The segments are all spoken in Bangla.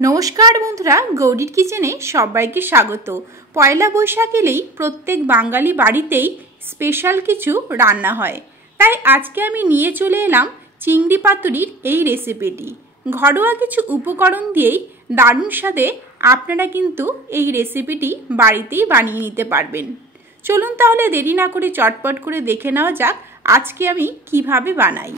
नमस्कार बंधुरा गौरीर किचेने सबाइके स्वागत। पयला बैशाख एलेई प्रत्येक बांगाली बाड़ीतेई स्पेशल किछु रान्ना हय, ताई आजके आमी निये चले एलाम चिंगड़ी पातुरिर एई रेसिपिटी। घरोया किछु उपकरण दिएई दारुण स्वादे आपनारा किन्तु एई रेसिपिटी बाड़ीतेई बानिये निते पारबेन। चलुन ताहले देरी ना करे चटपट करे देखे नेওয়া যাক आजके आमी किभाबे बानाई।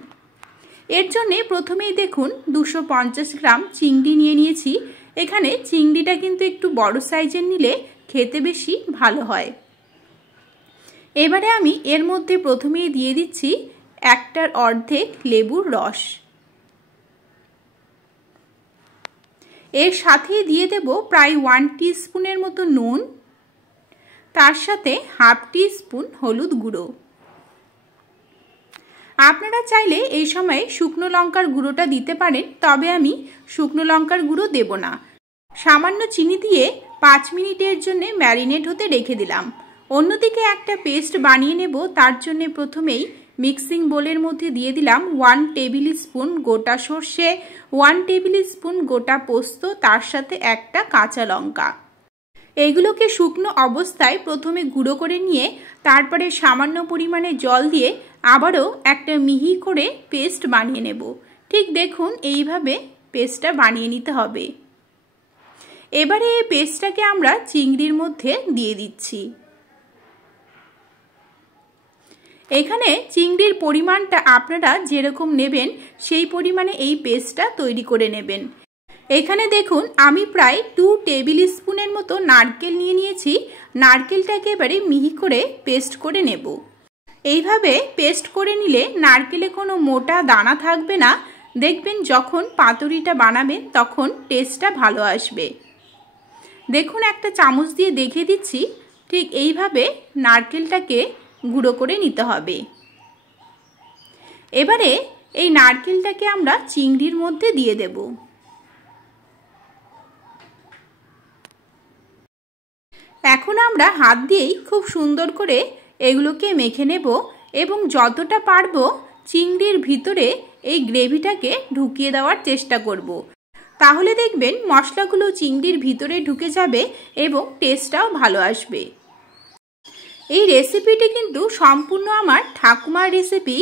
एर जन्य प्रथमेई देखुन 250 ग्राम चिंगड़ी निये निয়েছি। एखाने चिंगड़ीटा किन्तु एकटु बड़ साइजेर निले खेते बेशी भालो हय। एबारे आमी एर मध्य प्रथमेई दिये दिচ্ছি एकटार अर्धेक लेबुर रस। एर साथेई दिये देब प्राय 1 टीस्पुनेर मतो नुन, तार साथे हाफ टीस्पुन हलुद गुड़ो। आपनारा चाइले এই সময় শুকনো লঙ্কার গুঁড়োটা দিতে পারেন, তবে আমি শুকনো লঙ্কার গুঁড়ো দেব না। সামান্য চিনি দিয়ে 5 মিনিটের জন্য ম্যারিনেট হতে রেখে দিলাম। অন্যদিকে একটা পেস্ট বানিয়ে নেব। তার জন্য প্রথমেই মিক্সিং বোলের মধ্যে দিয়ে দিলাম 1 টেবিল স্পুন গোটা সরষে, 1 টেবিল স্পুন গোটা পোস্ত, তার সাথে একটা কাঁচা লঙ্কা। এগুলোকে শুকনো অবস্থায় প্রথমে গুঁড়ো করে নিয়ে তারপরে সামান্য পরিমাণে জল দিয়ে আবারও একটা মিহি করে পেস্ট বানিয়ে নেব। ঠিক দেখুন এইভাবে পেস্টটা বানিয়ে নিতে হবে। এবারে এই পেস্টটাকে আমরা চিংড়ির মধ্যে দিয়ে দিচ্ছি। এখানে চিংড়ির পরিমাণটা আপনারা যেরকম নেবেন সেই পরিমাণে এই পেস্টটা তৈরি করে নেবেন। এখানে দেখুন আমি প্রায় 2 টেবিল স্পুনের মতো নারকেল নিয়ে নিয়েছি। নারকেলটাকে এবারে মিহি করে পেস্ট করে নেব। এইভাবে পেস্ট করে নিলে নারকেলে কোনো মোটা দানা থাকবে না। দেখবেন যখন পাতুরিটা বানাবেন তখন টেস্টটা ভালো আসবে। দেখুন একটা চামচ দিয়ে দেখিয়ে দিচ্ছি, ঠিক এইভাবে নারকেলটাকে গুঁড়ো করে নিতে হবে। এবারে এই নারকেলটাকে আমরা চিংড়ির মধ্যে দিয়ে দেব। এখন আমরা হাত দিয়েই খুব সুন্দর করে এগুলোকে মেখে নেব এবং যতটা পারবো চিংড়ির ভিতরে এই গ্রেভিটাকে ঢুকিয়ে দেওয়ার চেষ্টা করব। তাহলে দেখবেন মশলাগুলো চিংড়ির ভিতরে ঢুকে যাবে এবং টেস্টটাও ভালো আসবে। এই রেসিপিটি কিন্তু সম্পূর্ণ আমার ঠাকুমার রেসিপি।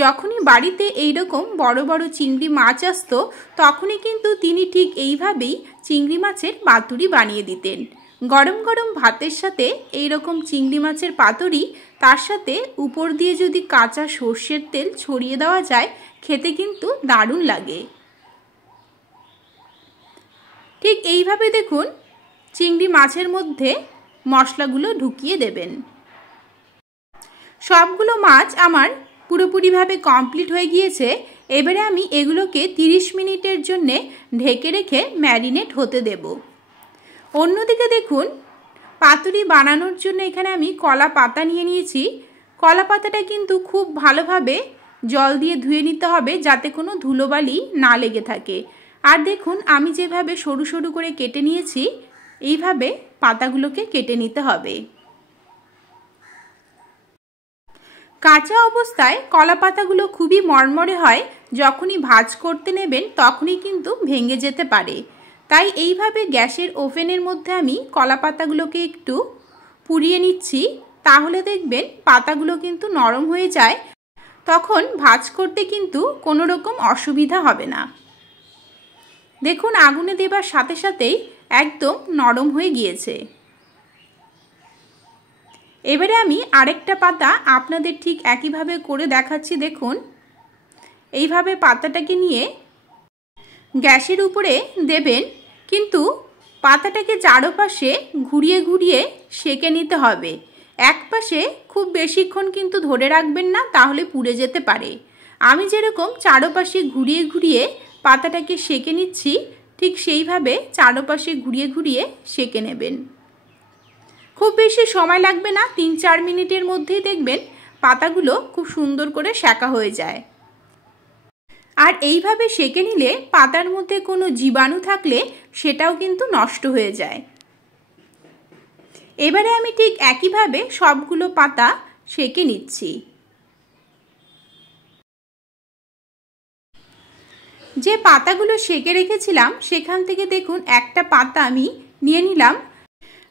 যখনই বাড়িতে এইরকম বড় বড় চিংড়ি মাছ আসতো তখনই কিন্তু তিনি ঠিক এইভাবেই চিংড়ি মাছের পাতুরি বানিয়ে দিতেন। গরম গরম ভাতের সাথে এই রকম চিংড়ি মাছের পাতুরি, তার সাথে উপর দিয়ে যদি কাঁচা সর্ষের তেল ছড়িয়ে দেওয়া যায় খেতে কিন্তু দারুণ লাগে। ঠিক এইভাবে দেখুন চিংড়ি মাছের মধ্যে মশলাগুলো ঢুকিয়ে দেবেন। সবগুলো মাছ আমার পুরোপুরিভাবে কমপ্লিট হয়ে গিয়েছে। এবারে আমি এগুলোকে 30 মিনিটের জন্য ঢেকে রেখে ম্যারিনেট হতে দেব। অন্যদিকে দেখুন পাতুরি বানানোর জন্য এখানে আমি কলা পাতা নিয়ে নিয়েছি। কলা পাতাটা কিন্তু খুব ভালোভাবে জল দিয়ে ধুয়ে নিতে হবে যাতে কোনো ধুলোবালি না লেগে থাকে। আর দেখুন আমি যেভাবে সরু সরু করে কেটে নিয়েছি এইভাবে পাতাগুলোকে কেটে নিতে হবে। কাঁচা অবস্থায় কলা পাতাগুলো খুবই মরমরে হয়, যখনই ভাজ করতে নেবেন তখনই কিন্তু ভেঙে যেতে পারে। তাই এইভাবে গ্যাসের ওভেনের মধ্যে আমি কলা পাতাগুলোকে একটু পুড়িয়ে নিচ্ছি, তাহলে দেখবেন পাতাগুলো কিন্তু নরম হয়ে যায়, তখন ভাজ করতে কিন্তু কোনো রকম অসুবিধা হবে না। দেখুন আগুনে দেবার সাথে সাথেই একদম নরম হয়ে গিয়েছে। এবারে আমি আরেকটা পাতা আপনাদের ঠিক একইভাবে করে দেখাচ্ছি। দেখুন এইভাবে পাতাটাকে নিয়ে গ্যাসের উপরে দেবেন, কিন্তু পাতাটাকে চারপাশে ঘুরিয়ে ঘুরিয়ে সেঁকে নিতে হবে। এক পাশে খুব বেশিক্ষণ কিন্তু ধরে রাখবেন না, তাহলে পুড়ে যেতে পারে। আমি যেরকম চারপাশে ঘুরিয়ে ঘুরিয়ে পাতাটাকে সেঁকে নিচ্ছি ঠিক সেইভাবে চারপাশে ঘুরিয়ে ঘুরিয়ে সেঁকে নেবেন। খুব বেশি সময় লাগবে না, 3-4 মিনিটের মধ্যেই দেখবেন পাতাগুলো খুব সুন্দর করে সেঁকা হয়ে যায়। আর এইভাবে সেঁকে নিলে পাতার মধ্যে কোনো জীবাণু থাকলে সেটাও কিন্তু নষ্ট হয়ে যায়। এবারে আমি ঠিক একইভাবে সবগুলো পাতা সেঁকে নিচ্ছি। যে পাতাগুলো সেকে রেখেছিলাম সেখান থেকে দেখুন একটা পাতা আমি নিয়ে নিলাম।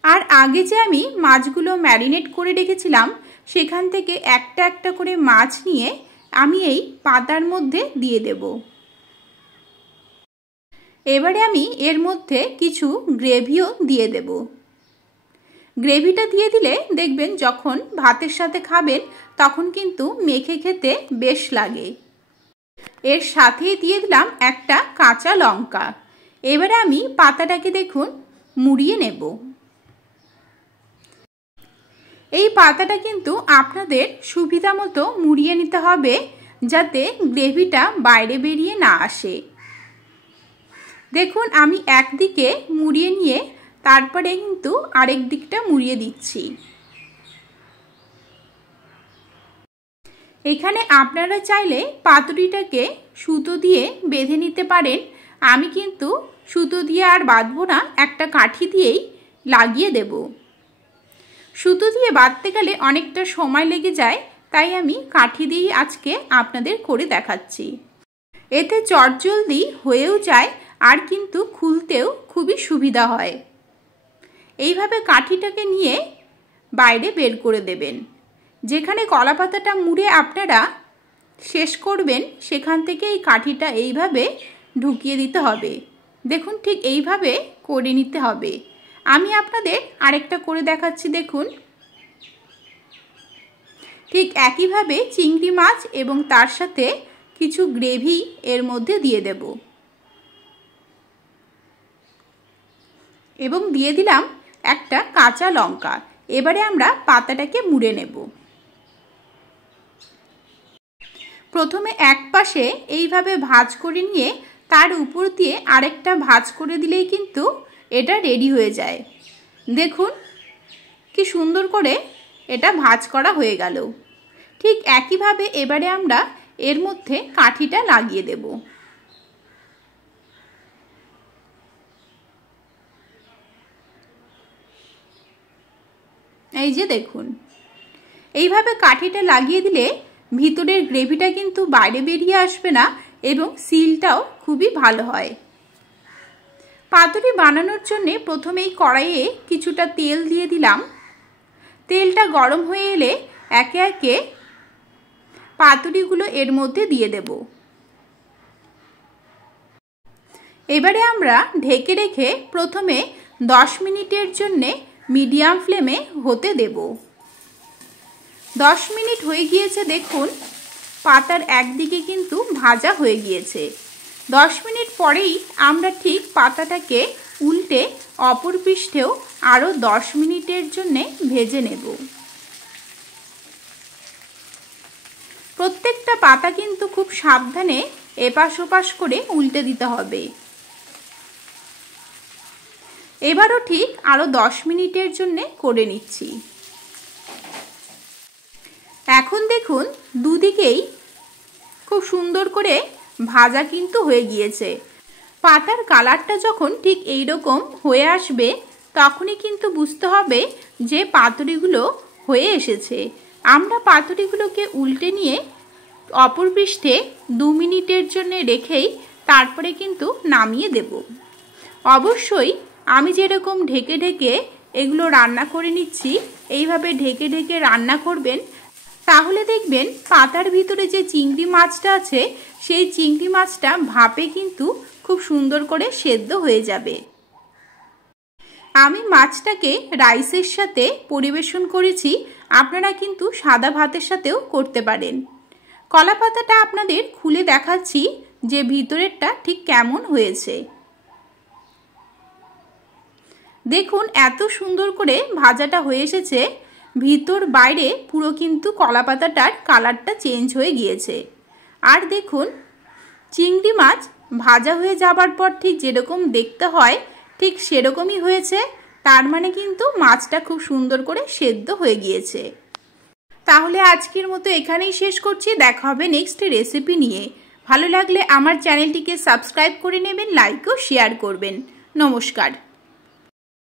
আর আগে যে আমি মাছগুলো ম্যারিনেট করে রেখেছিলাম সেখান থেকে একটা একটা করে মাছ নিয়ে আমি এই পাতার মধ্যে দিয়ে দেব। এবারে আমি এর মধ্যে কিছু গ্রেভিও দিয়ে দেব। গ্রেভিটা দিয়ে দিলে দেখবেন যখন ভাতের সাথে খাবেন তখন কিন্তু মেখে খেতে বেশ লাগে। এর সাথেই দিয়ে দিলাম একটা কাঁচা লঙ্কা। এবারে আমি পাতাটাকে দেখুন মুড়িয়ে নেব। এই পাতাটা কিন্তু আপনাদের সুবিধা মতো মুড়িয়ে নিতে হবে যাতে গ্রেভিটা বাইরে বেরিয়ে না আসে। দেখুন আমি একদিকে মুড়িয়ে নিয়ে তারপরে কিন্তু আরেক দিকটা মুড়িয়ে দিচ্ছি। এখানে আপনারা চাইলে পাতুরিটাকে সুতো দিয়ে বেঁধে নিতে পারেন। আমি কিন্তু সুতো দিয়ে আর বাঁধবো না, একটা কাঠি দিয়েই লাগিয়ে দেব। সুতো দিয়ে বাঁধতে গেলে অনেকটা সময় লেগে যায়, তাই আমি কাঠি দিয়েই আজকে আপনাদের করে দেখাচ্ছি। এতে চটজলদি হয়েও যায় আর কিন্তু খুলতেও খুবই সুবিধা হয়। এইভাবে কাঠিটাকে নিয়ে বাইরে বের করে দেবেন। যেখানে কলা পাতাটা মুড়ে আপনারা শেষ করবেন সেখান থেকে এই কাঠিটা এইভাবে ঢুকিয়ে দিতে হবে। দেখুন ঠিক এইভাবে করে নিতে হবে। আমি আপনাদের আরেকটা করে দেখাচ্ছি। দেখুন ঠিক একইভাবে চিংড়ি মাছ এবং তার সাথে কিছু গ্রেভি এর মধ্যে দিয়ে দেব এবং দিয়ে দিলাম একটা কাঁচা লঙ্কা। এবারে আমরা পাতাটাকে মুড়ে নেব। প্রথমে এক পাশে এইভাবে ভাঁজ করে নিয়ে তার উপর দিয়ে আরেকটা ভাঁজ করে দিলেই কিন্তু এটা রেডি হয়ে যায়। দেখুন কি সুন্দর করে এটা ভাঁজ করা হয়ে গেল। ঠিক একইভাবে এবারে আমরা এর মধ্যে কাঠিটা লাগিয়ে দেব। এই যে দেখুন এইভাবে কাঠিটা লাগিয়ে দিলে ভিতরের গ্রেভিটা কিন্তু বাইরে বেরিয়ে আসবে না এবং সিলটাও খুবই ভালো হয়। পাতুরি বানানোর জন্য প্রথমেই কড়াইয়ে কিছুটা তেল দিয়ে দিলাম। তেলটা গরম হয়ে এলে একে একে পাতুরিগুলো এর মধ্যে দিয়ে দেব। এবারে আমরা ঢেকে রেখে প্রথমে 10 মিনিটের জন্য মিডিয়াম ফ্লেমে হতে দেব। 10 মিনিট হয়ে গিয়েছে। দেখুন পাতার একদিকে কিন্তু ভাজা হয়ে গিয়েছে। 10 মিনিট পরেই আমরা ঠিক পাতাটাকে উল্টে অপর পৃষ্ঠেও আরও 10 মিনিটের জন্য ভেজে নেব। প্রত্যেকটা পাতা কিন্তু খুব সাবধানে এপাশ ওপাশ করে উল্টে দিতে হবে। এবারও ঠিক আরও 10 মিনিটের জন্য করে নিচ্ছি। এখন দেখুন দুদিকেই খুব সুন্দর করে ভাজা কিন্তু হয়ে গিয়েছে। পাতার কালারটা যখন ঠিক এই রকম হয়ে আসবে তখনই কিন্তু বুঝতে হবে যে পাতুরিগুলো হয়ে এসেছে। আমরা পাতুরিগুলোকে উল্টে নিয়ে অপর পৃষ্ঠে 2 মিনিটের জন্য রেখেই তারপরে কিন্তু নামিয়ে দেব। অবশ্যই আমি যেরকম ঢেকে ঢেকে এগুলো রান্না করে নিচ্ছি এইভাবে ঢেকে ঢেকে রান্না করবেন, তাহলে দেখবেন পাতার ভিতরে যে চিংড়ি মাছটা আছে সেই চিংড়ি মাছটা ভাপে কিন্তু খুব সুন্দর করে সেদ্ধ হয়ে যাবে। আমি মাছটাকে রাইসের সাথে পরিবেশন করেছি, আপনারা কিন্তু সাদা ভাতের সাথেও করতে পারেন। কলা পাতাটা আপনাদের খুলে দেখাচ্ছি যে ভিতরেরটা ঠিক কেমন হয়েছে। দেখুন এত সুন্দর করে ভাজাটা হয়ে এসেছে, ভিতর বাইরে পুরো কিন্তু কলা পাতাটার কালারটা চেঞ্জ হয়ে গিয়েছে। আর দেখুন চিংড়ি মাছ ভাজা হয়ে যাবার পর ঠিক যেরকম দেখতে হয় ঠিক সেরকমই হয়েছে। তার মানে কিন্তু মাছটা খুব সুন্দর করে সেদ্ধ হয়ে গিয়েছে। তাহলে আজকের মতো এখানেই শেষ করছি। দেখা হবে নেক্সট রেসিপি নিয়ে। ভালো লাগলে আমার চ্যানেলটিকে সাবস্ক্রাইব করে নেবেন, লাইক ও শেয়ার করবেন। নমস্কার।